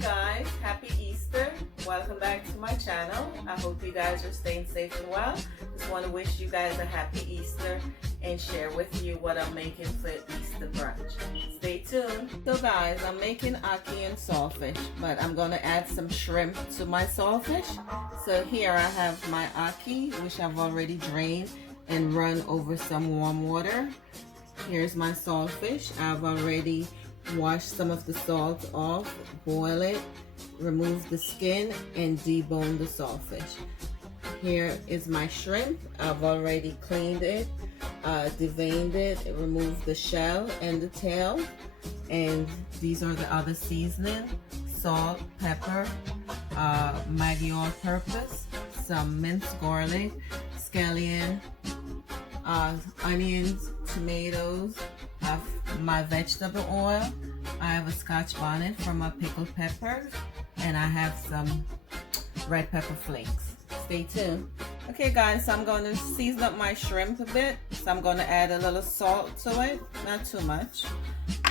Hi guys, happy Easter. Welcome back to my channel. I hope you guys are staying safe and well. Just want to wish you guys a happy Easter and share with you what I'm making for Easter brunch. Stay tuned. So guys, I'm making ackee and saltfish, but I'm going to add some shrimp to my saltfish. So here I have my ackee, which I've already drained and run over some warm water. Here's my saltfish. I've already washed some of the salt off, boil it, remove the skin, and debone the saltfish. Here is my shrimp. I've already cleaned it, deveined it, removed the shell and the tail. And these are the other seasoning: salt, pepper, Maggi all-purpose, some minced garlic, scallion, onions, tomatoes. I have my vegetable oil. I have a Scotch bonnet from my pickled peppers, and I have some red pepper flakes. Stay tuned. Okay guys, so I'm going to season up my shrimp a bit. So I'm going to add a little salt to it, not too much.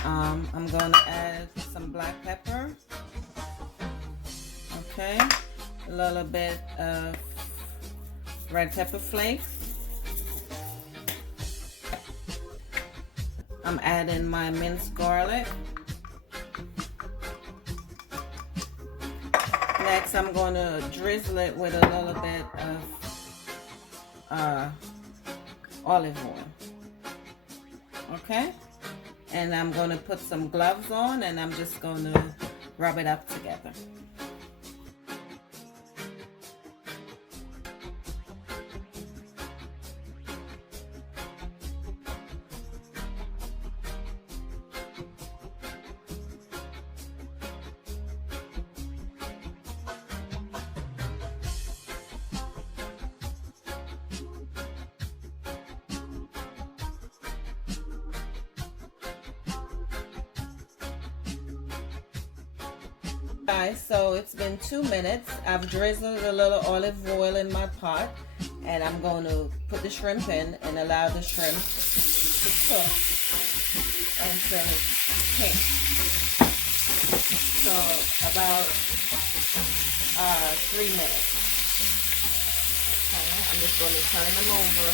I'm going to add some black pepper. Okay, a little bit of red pepper flakes. I'm adding my minced garlic. Next, I'm going to drizzle it with a little bit of olive oil. Okay? And I'm going to put some gloves on, and I'm just going to rub it up together. Guys, so it's been 2 minutes. I've drizzled a little olive oil in my pot, and I'm going to put the shrimp in and allow the shrimp to cook until it's pink. So about 3 minutes. Okay, I'm just going to turn them over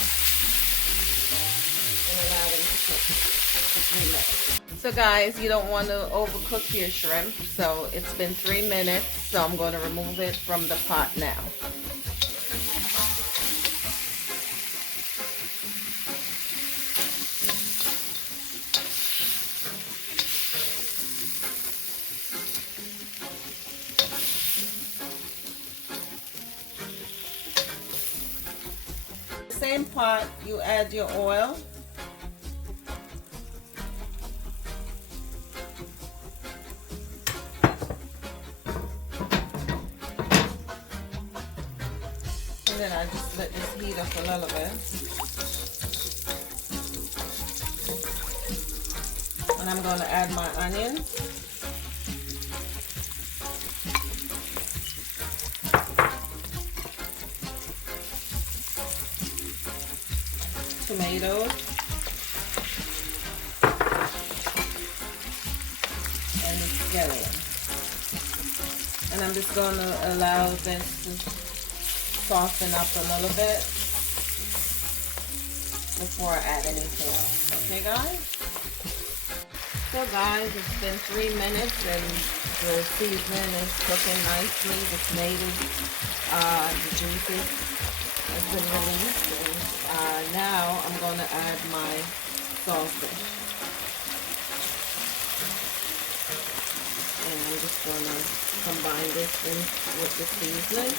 and allow them to cook for 3 minutes. So guys, you don't want to overcook your shrimp, so it's been 3 minutes, so I'm going to remove it from the pot now. Same pot, you add your oil. And then I just let this heat up a little bit. And I'm going to add my onions. Tomatoes. And the scallion. And I'm just going to allow this to soften up a little bit before I add anything else. Okay guys? So guys, it's been 3 minutes and the seasoning is cooking nicely. The tomatoes, the juices have been released, and now I'm going to add my saltfish. And I'm just going to combine this in with the seasoning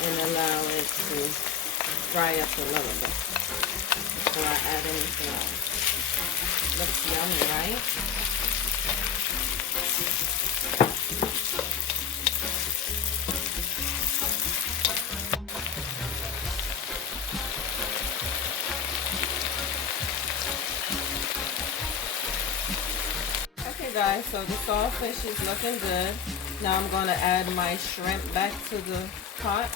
and allow it to fry up a little bit before I add anything else. Looks yummy, right? Okay guys, so the saltfish is looking good. Now I'm going to add my shrimp back to the pot.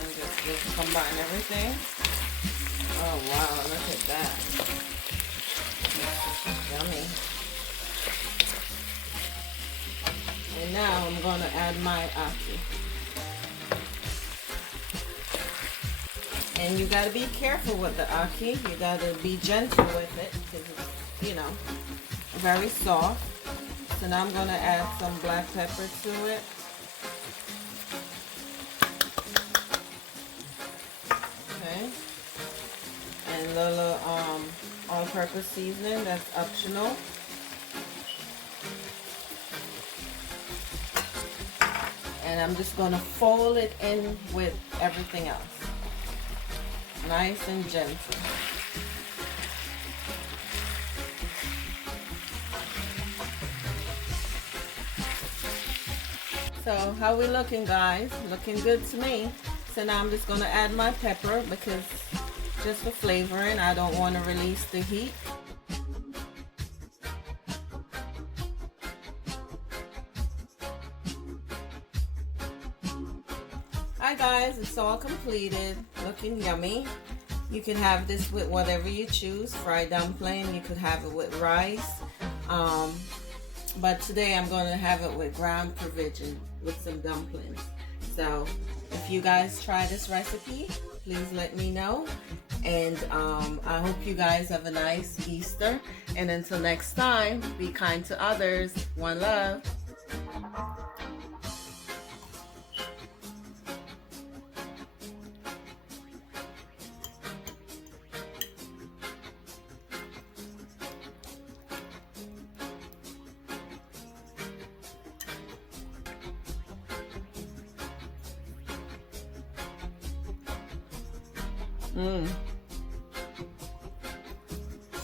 And just combine everything. Oh wow, look at that. Yummy. And now I'm going to add my ackee. And you got to be careful with the ackee. You got to be gentle with it because it's, you know, very soft. So now I'm going to add some black pepper to it. Okay. And a little all-purpose seasoning, that's optional. And I'm just going to fold it in with everything else. Nice and gentle. So how we looking, guys? Looking good to me. So now I'm just going to add my pepper because just for flavoring, I don't want to release the heat. Hi guys, it's all completed, looking yummy. You can have this with whatever you choose, fried dumpling, you could have it with rice. But today I'm going to have it with ground provision with some dumplings. So if you guys try this recipe, please let me know. And I hope you guys have a nice Easter. And until next time, be kind to others. One love.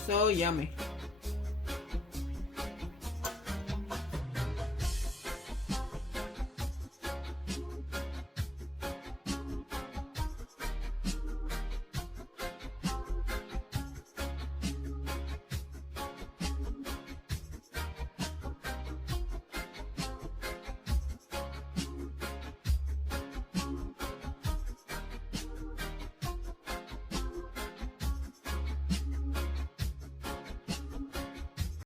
So yummy.